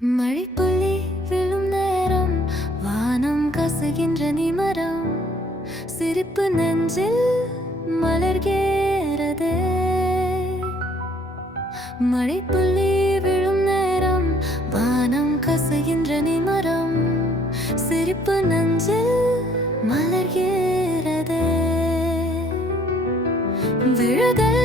மழைப்புள்ளி விழும் நேரம் வானம் கசுகின்ற நிமரம். சிரிப்பு நெஞ்சில் மலர்கிறது மழைப்புள்ளி விழும் நேரம் வானம் கசுகின்ற நிமரம். சிரிப்பு நெஞ்சில் மலர்கிறது விழுதல்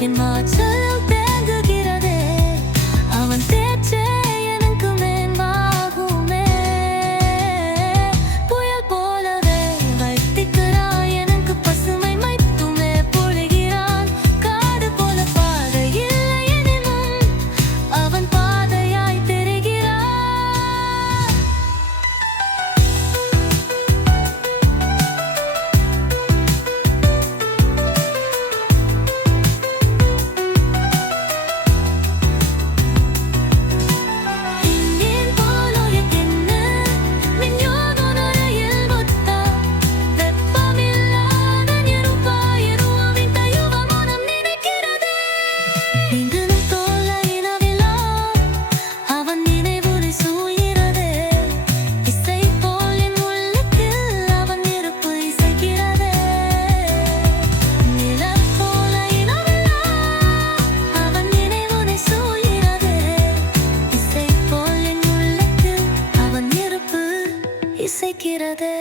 in my time. இசைக்கிறதே